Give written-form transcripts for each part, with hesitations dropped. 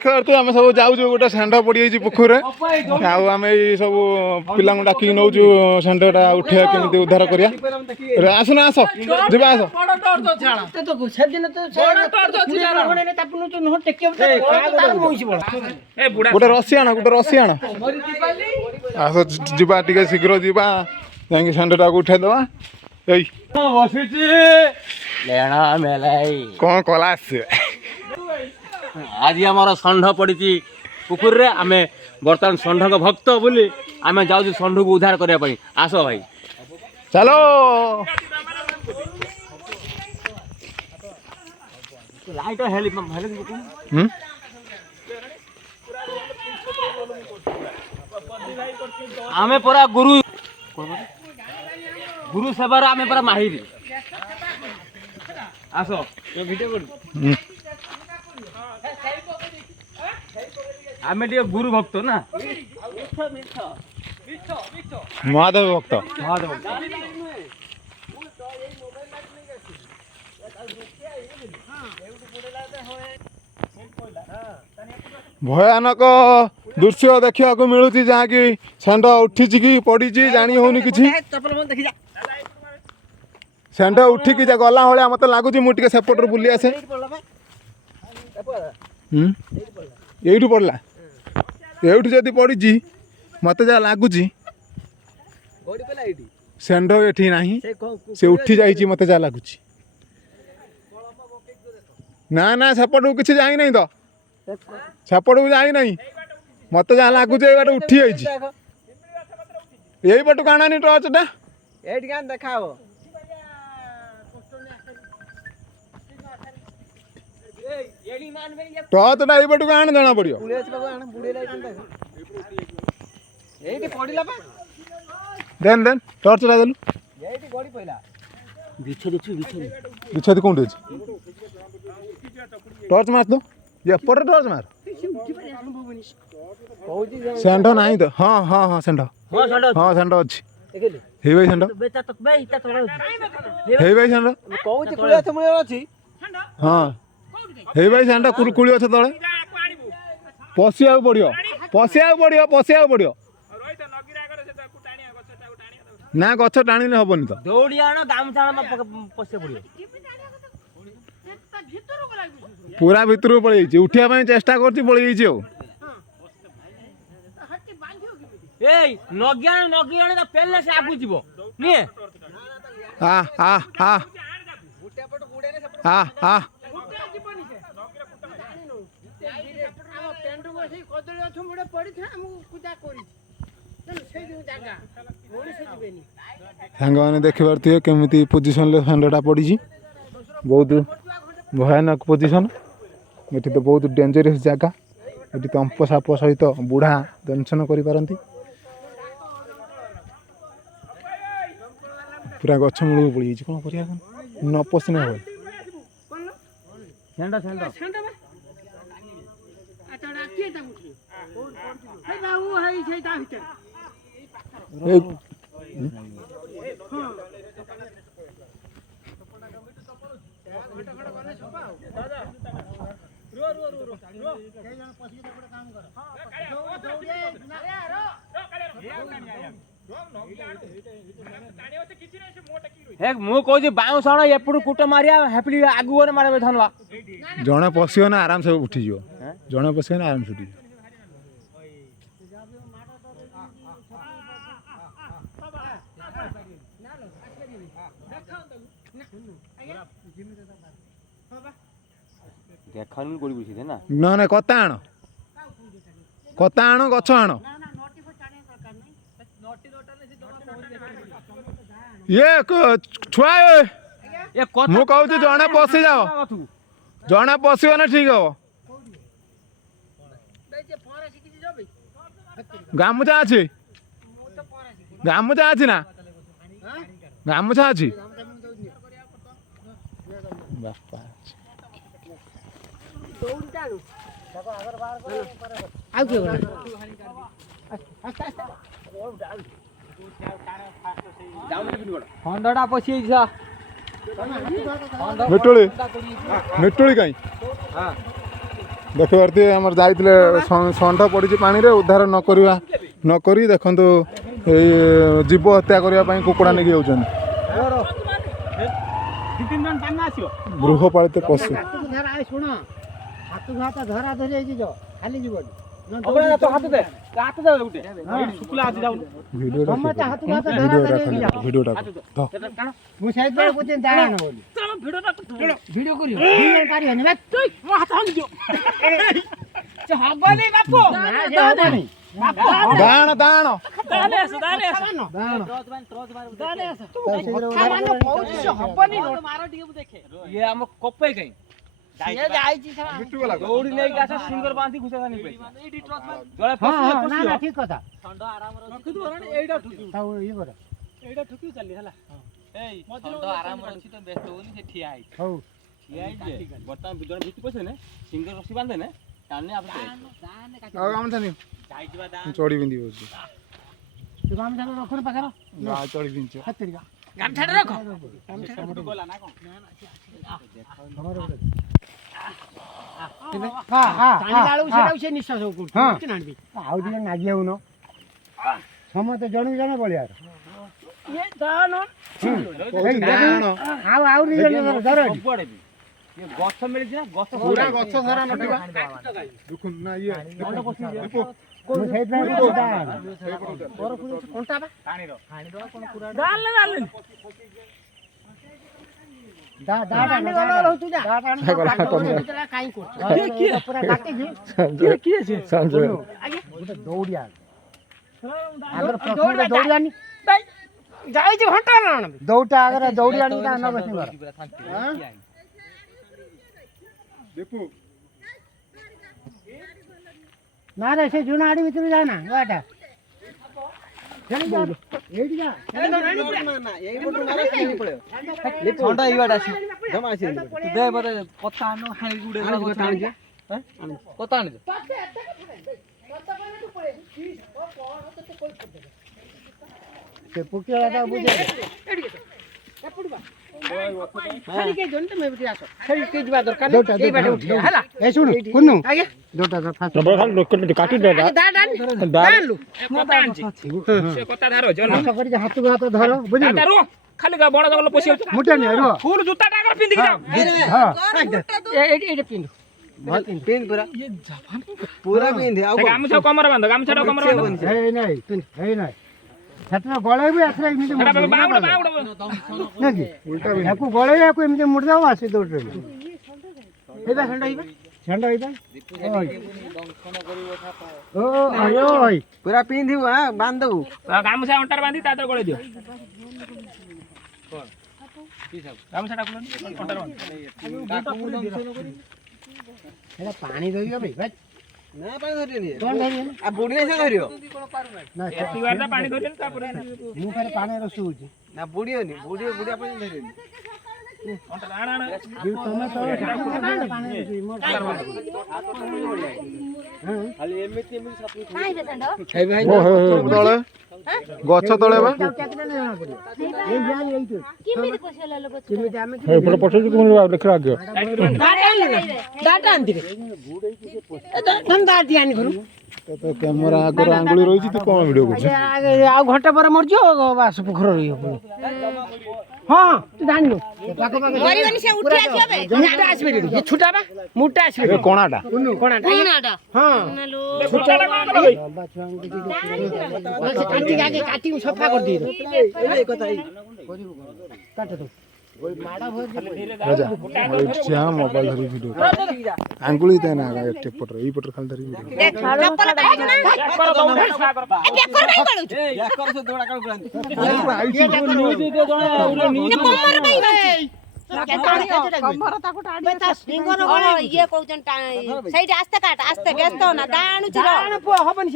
तो आम सब जाऊ गोटे षाण्ढ पड़ी पोखर आम सब पिला डाक नौ षाण्ढा उठे केमी उद्धार करा आसना आस जा आस गोटे रसी आण गोटे रसी आण आस जा टे शीघ्र जा जा षाण्ढा को उठेदवा कौन कला आज आम षंढ पड़ी पुकुर रे आम बर्तमान षंढ भक्त बोली आम जाऊ षंढ को उद्धार करने आस भाई चलो लाइट आमे पूरा गुरु गुरु सेवार आमे पूरा माहिर आस ये वीडियो आमे गुरु भक्त ना महादेव भक्त भयानक दृश्य देखा मिलूँ जहाँ कि षाण्ढ उठी कि पड़ी जानी होनी कि षाण्ढ उठिकी गला भाया मत लगुच मुझे सेपट बुली आसे यू पड़ला यू जदि पड़ी मत जहाँ लगुच षाण्ढ ये ना से उठी जा मत जहाँ लगुच ना ना सेपट को किसी जाई नहीं तो सेपट को जाई नहीं मत जहाँ लगुच ये बाट उठी यही पट को आनानी टर्चटा देखा टर्चटा ये पट को आन जना पड़ो देन देन टर्चटा देलु बिछदी कौन अच्छी टर्च मार दो ये पटे टर्च मार षाण्ढ ना तो हाँ हाँ हाँ षाण्ढ हाँ षाण्ढ अच्छी हे भाई षाण्ढ हे भाई षाण्ढ हाँ हे भाई षाण्ढ कुली अच्छे तले पशिया पड़ो पशिया पड़ो ना गछ टाणी हेनी तो दौड़ी आण गामछा पूरा भितर पड़े उठा चेष्टा कर नगिया नगिया पेले से आगु जीव निए आ आ आ आ आ सांग मैंने देखी पारे केमी पोजिशन षाण्ढा पड़ी बहुत भयानक पोजिशन ये तो बहुत डेंजरस जगह ये तंप साप सहित बुढ़ा दंशन कर पूरा गछ मूल पड़ी कौन कर न पशिना हो मु कह बाउंस आण एपटू कुट मारिया हेपली आगु मारे धनवा जड़े पशियो ना आराम से उठी जड़े पशियो ना आराम से उठी ना ना कता आण गछ आण ये छुआ मु कहूँ जड़े पशि जाओ जड़े पशियो ना ठीक हम गामुछा अच्छी गामुछा अच्छी ना गामुछा अच्छी बापा खंडा पशी मिटुली मिटुली कहीं ଦେଖିପାରୁଥିବେ ଆମର ଯାଇଥିଲେ ଷଣ୍ଢ ପଡ଼ିଛି ପାଣିରେ ଉଦ୍ଧାର ନକରି ଦେଖନ୍ତୁ ଏଇ ଜୀବ ହତ୍ୟା କରିବା ପାଇଁ କୁକୁଡ଼ା ନେଇକି ଯାଉଛନ୍ତି। ଗୃହପାଳିତ ପଶୁ ଶୁଣ ହାତକୁ ହାତ ଧରା ଧରି ହେଇଛି ଯ ଖାଲି ଯିବନି ଭିଡ଼ିଓଟା ମୁଁ ସେଇଥିପାଇଁ କହୁଛି ଜାଣ ବୋଲି ଭିଡ଼ିଓ କରିବ ପାରିବନି ମୋ ହାତ ହଲିଯିବ ହବନି ବାପୁ ହବନି ଦାଣ ଦାଣ ହବନି ଇଏ ଆମ କପେଇ କାଇଁ ଦୌଡ଼ି ନେଇକି ଆସ ସିଙ୍ଗର ବାନ୍ଧି ଘୁଷା ଜଳେ ଠିକ କଥା ଏଇଟା ଠୁକି ଚାଲି ହେଲା ଏଇ ଆରାମ ଅଛି ତ ବ୍ୟସ୍ତ ହଉନି ସେ ଠିଆ ହେଇଛି ହଉ ଠିଆ ହେଇଛି ବର୍ତ୍ତମାନ ଜଣେ ଭିତରୁ ପଶେ ନା ସିଙ୍ଗର ରସି ବାନ୍ଧେ ନା ଟାଣି ଆପଣ ଚଢି ପିନ୍ଧି ବସି ତୁ ଗାମଛା ରଖୁନ ପାଖରେ ଚଢି ପିନ୍ଧିଛ ଗାମଛାଟା ରଖ ଗଲା ନା କଣ ଆଉ ଟିକେ ନାଗି ହଉନ ସମସ୍ତେ ଜଣକୁ ଜଣେ ବଳିଆର ଆଉ ଆହୁରି ଗଛ ମିଳିଛି ନା ଗଛ ପୁରା ଗଛ ଧରା ନଟିବା ଦୌଡ଼ିଆନି ଯାଇଛି ଘଣ୍ଟା ଦୌଡା ଆଗରେ ଦୌଡ଼ି ଆଣିକି ନା ରେ ସେ ଜୁଣା ଆଡି ଭିତରୁ ଯାନା ଗାଟା ଥଣ୍ଡା ଏଇବାଟ ଆସି ଜମା ଆସି ତୁ ଦେ ବୋଧେ କଥା ଆଣ ହାଣି ଗୁଡେ କଥା ଆଣିଛ ସେ ପୁକିଆଟା ବୁଝେ ହାତକୁ ହାତ ଧର ବୁଝିଲୁ ଖାଲି ବଣ ଜଙ୍ଗଲ ପଶି ମୁଠା ନିଅ ଫୁଲ ଜୁତା ଟାଙ୍ଗର ପିନ୍ଧିକି ଯାଅ ଏଇଟା ପିନ୍ଧୁ ପୁରା ପିନ୍ଧେ ଆଉ ଗାମୁଛା କମର ବାନ୍ଧ ଗାମୁଛାଟା କମର ବାନ୍ଧ ହେଇ ନାଇଁ ହେଇ ନାଇଁ ସେଟା ଗଳେଇବି ଏଥର ଏମିତି ୟାକୁ ଗଳେଇବାକୁ ଏମିତି ମୁଡ଼ି ଦେବ ଆସି ଦୌଡ଼ିବେ ହେଇବା ଷଣ୍ଢ ହେଇବା ପୁରା ପିନ୍ଧିବୁ ହଁ ବାନ୍ଧବୁ ଗାମୁଛା ଅଣ୍ଟାରେ ବାନ୍ଧି ତା ଦେହରେ ଗଳେଇ ଦିଅ ଗାମୁଛାଟା ଅଣ୍ଟାରେ ବାନ୍ଧି ପାଣି ଧରିବ ଭାଇ ନା ପାଣି ଧରିବନି ଆଉ ବୁଡିଲେ ସେ ଧରିବ ପାଣି ଧରିବ ତାପରେ ମୁଁ ଫେରେ ପାଣିରେ ଶୁଉଛି ନା ବୁଡିବନି ବୁଡିବା ପାଣି ଧରିବନି ଗଛ ତଳେ କ୍ୟାମେରା ଆଗରୁ ଆଙ୍ଗୁଳି ରହିଛି ତୁ କଣ ଭିଡିଓ କରୁଛୁ ଆଉ ଘଣ୍ଟା ପରେ ମରିଯିବ ବାସ ପୋଖର ରହିବ ହଁ ତୁ ଜାଣିନୁ ଛୁଟା ବା ମୁଟା ଆସିବେ କଣାଟା କାଟିକି ସଫା କରିଦେଇ ମୋବାଇଲ ଧରି ଭିଡିଓ ଆଙ୍ଗୁଳି ଦେନା ଏପଟରେ ଏଇପଟରେ ଖାଲି ଧରି ଆସ୍ତେ ବ୍ୟସ୍ତ ନା ହବନି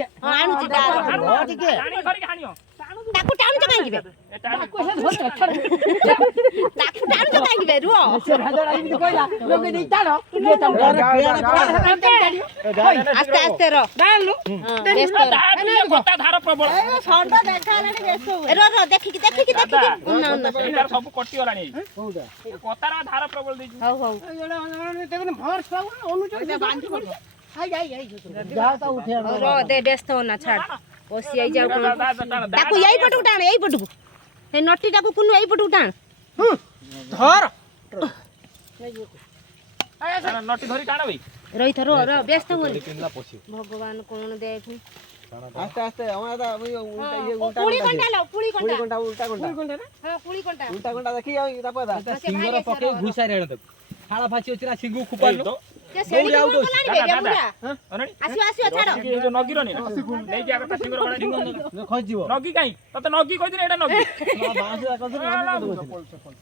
ତାକୁ ଟାଣୁଛ କାହିଁକି ବେ ତାକୁ ସେ ଧର ଛାଡ ତାକୁ ଟାଣୁଛ କାହିଁକି ବେ ରୁହ ସେ ରାଜା ଏମିତି କହିଲା ଲୋକେ ଦେଇ ଟାଣ ଇଏ ଟାଣ ଆସ୍ତେ ଆସ୍ତେ ର ଡାଲୁ ବ୍ୟସ୍ତ କଟା ଧାର ପ୍ରବଳ ଷଣ୍ଢ ଦେଖାହେଲାଣି ବ୍ୟସ୍ତ ହୁଏ ର ଦେଖିକି ସବୁ କଟିଗଲାଣି କତାର ଧାର ପ୍ରବଳ ଦେଇଛୁ ହଉ ହଉ ଭର ସବୁ ଅନୁଚ ବାନ୍ଧି ପଡ ହାଇ ହାଇ ହାଇ ଯା ତା ଉଠେ ର ଦେ ବ୍ୟସ୍ତ ହୋନା ଛାଡ ବସି ଆଇ ଯାଉ ତାକୁ ଏଇ ପଟକୁ ଟାଣ ଏଇ ପଟକୁ ସେ ନଟିଟାକୁ କୁନୁ ଏଇ ପଟକୁ ଟାଣ ଧର ନଟି ଧରି ଟାଣ ଭାଇ ରହିଥ ର ବ୍ୟସ୍ତ ହୁଅନି ଭଗବାନ କଣ ଦେଖୁ আস্তে আস্তে আমার দা ওই উল্টা ইয়ে উল্টা পুলি কଣ୍ଟା লো পুলি পুলি কଣ୍টা কোনটা উল্টা কোনটা ହଁ পুলি କଣ୍ଟା উল্টা কোনটা দেখি যাও তারপর দা সিঙ্গর পকে ঘুষাই রেণ তো হালা ফাঁচি হচ্ছে না সিঙ্গু খুপালো ସେ ସେଡି କଣ କଲାଣି ବେ ବୁଢା ଆସିବ ଆସିବ ଛାଡ ଯୋଉ ନଗିର ନି ନେଇକି ଆଗ ତା ସିଙ୍ଗର ଗଡା ଖସି ଯିବ ନଗି କାଇଁ ତତେ ନଗି କହିଦିନ ଏଟା ନଗି ବାଉଁଶ କହୁଛ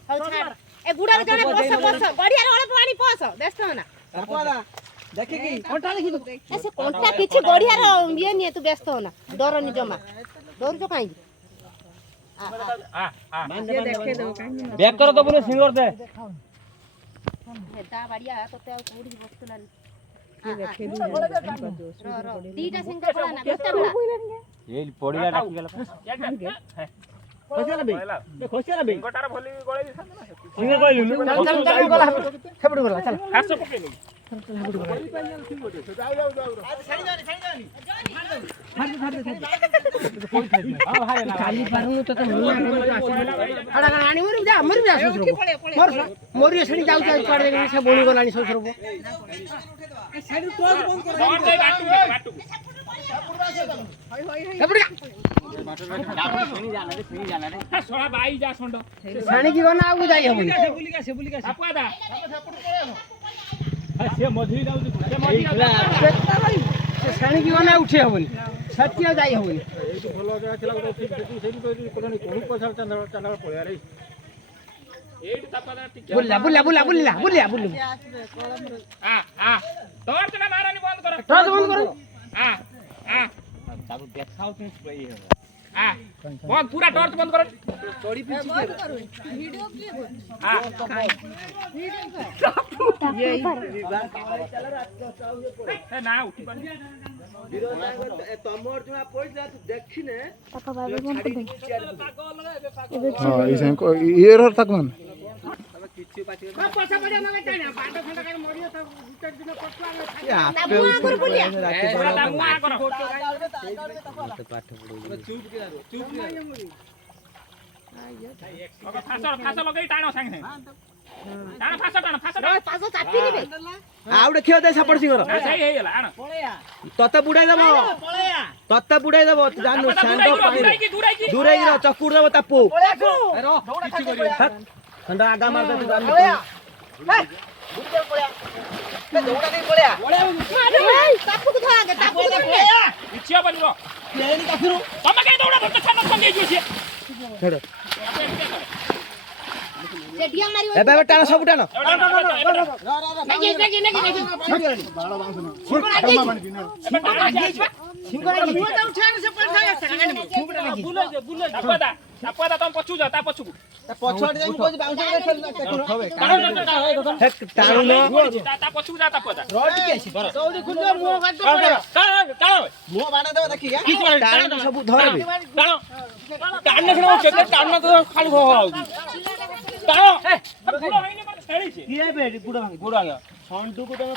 ହଉ ଛାଡ ଏ ଗୁଡାରେ ଜଣେ ପସ ଗଡିଆରେ ଅଳ୍ପ ପାଣି ପସ ବ୍ୟସ୍ତ ହୋନା ତାରপর ଦା দেখি কি কোনটা দেখি ଏ ସେ କଣ୍ଟା କିଛି ଗଡିଆର ଇଏ ନିଏ ତୁ ବ୍ୟସ୍ତ ହୋନା ଡରନି ଜମା ଡରୁଛ କାହିଁକି ବ୍ୟାକ୍ କର ତ ପୁଣି ସିଙ୍ଗର ଦେ ହେଟା ବାଡିଆ ତତେ ଆଉ କୋଉଠି ବସୁଲାନି ଦିଟା ସିଙ୍ଗର କଲା ନା ଗୋଟେ ବଳା ଏଇ ପଡିଲା ଡାକି ଗଲା ଖସିଲା ବେ ଖସିଲା ବେ ଗୋଟାର ଭଲି ଗଳେଇ ଦିସନ୍ତି ନା ସିଙ୍ଗର କହିଲୁ ଗଲା ସେପଟ ଗଲା ଚାଲ ହାସ ପକେଇ କାଲି ପାରୁନୁ ତତେ ଆଡା ଆଣି ମରି ଯା ଶ୍ୱଶୁର ମରି ସେଠି ଯାଉଛ କୁଆଡେ ସେ ବଣି ଗଲାଣି ଶ୍ୱଶୁର ବାଇ ଯା ଷଣ୍ଢ ଛାଣିକି ଗନା ଆଉ ଯାଇ ହବନି ସେ ମଝିରେ ଯାଉଛି ସେ ଛାଣିକି ଗନା ଉଠି ହବନି ସେଠି ଆଉ ଯାଇ ହବନି ବୁଲିଲା ବୁଲିଲା ବୁଲିଲା ବୁଲିଲା ବୁଲିଲା ବୁଲିଲା ଟର୍ଚ୍ଚ ନା ମାରାନି ବନ୍ଦ କର ଟର୍ଚ୍ଚ ବନ୍ଦ କର ତାକୁ ଦେଖାଉ ବନ୍ଦ ପୁରା ଟର୍ଚ୍ଚ ବନ୍ଦ କର ନା ଉଠି ପାରି ତମର ଜଣା ପଇଲା ତୁ ଦେଖିନେ ହଁ ଏଇ ସାଙ୍ଗ ଇଏ ର ତାକୁ ମାନେ ଫାସ ଲଗେଇ ଟାଣ ସାଙ୍ଗେ ଟାଣ ଫାସ ପାସ ଚାପିନି ବେ ଆଉ ଦେଖିବ ଦେ ସାପଡ଼ ସିଂହର ସେଇ ହେଇଗଲା ଆଣ ତତେ ବୁଡାଇ ଦେବ ତତେ ବୁଡାଇ ଦେବ ଜାନୁ ଷାଣ୍ଡ ଦୂରେଇକି ରହ ଚକୁଡ ଦେବ ତାପୁ ଷାଣ୍ଡ ଆଗା ମାର ତୁ ଜାନୁ ତାପୁକୁ ଧରାକେ ତାପୁକୁ ଧରେ କିଛି ହବନି ର ତମେ କାଇଁ ଦୌଡ଼ା ଧରଛ ଛାନ ଛନ୍ଦି ହେଇଯିବ ସିଏ ସେ ଡିଆ ମାରିବ ଏବେ ଟାଣ ସବୁ ଟାଣ ତମ ପଛକୁ ଯା ତା ପଛକୁ ପଛଆଡେ ଯାଇ କହୁଛି ବାଉଁଶ ତା ପଛକୁ ଯା ତା ପଦା ମୁହଁ ବାଣା ଦେବ ଦେଖି ସବୁ ଧରବେ ଷଣ୍ଢକୁ ତମେ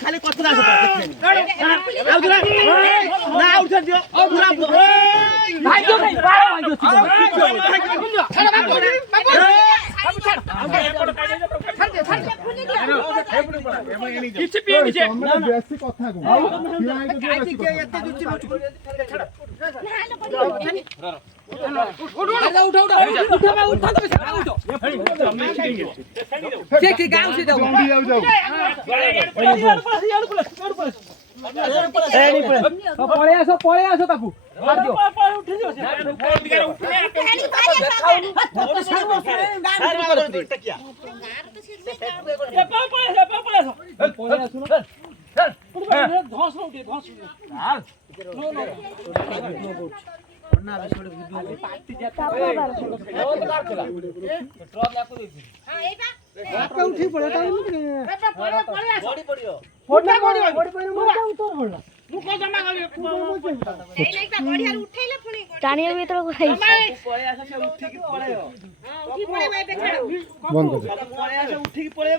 ଖାଲି କଥା କିଛି ପିଏନି ସେ ବେଶୀ କଥା ପଳେଇ ଆସ ତାକୁ টানিয়ে ভিতরে কোথায় বন্ধ করে